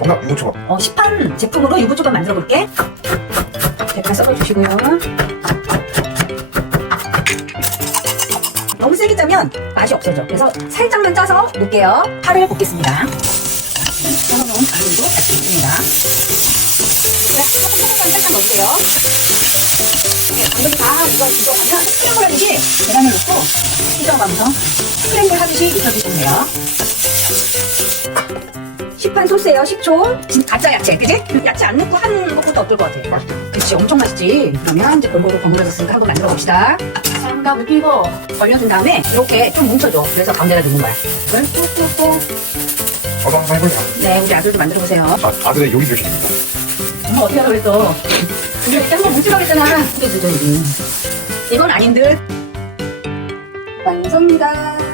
정답 유부초밥. 어, 시판 제품으로 유부초밥 만들어 볼게. 대파 썰어주시고요. 너무 세게 짜면 맛이 없어져. 그래서 살짝만 짜서 넣을게요. 파를 볶겠습니다. 썰어놓은 가루도 같이 넣습니다. 그냥 조금만 살짝 넣을게요. 네, 감독이 다 이거 이거 하면 스크램블 하듯이 계란을 넣고 휘저어가면서 스크램블 하듯이 익혀주시면 돼요. 시판 소스예요, 식초. 가짜 야채, 그지? 야채 안 넣고 하는 것보다 어떨 것 같아? 그치, 엄청 맛있지? 그러면 이제 골고루 버무려졌으니까 한번 만들어 봅시다. 삼각을 끼고 벌려준 다음에 이렇게 좀 뭉쳐줘. 그래서 가운데다 넣는 거야. 이걸 꾹꾹꾹. 저도 한번 해볼게요. 네, 우리 아들도 만들어 보세요. 아, 아들의 요리 교실입니다. 엄마 어떻게 하라고 그랬어? 우리 이렇게 한번 뭉치라고 했잖아. 그래, 그래, 이건 아닌 듯. 완성입니다.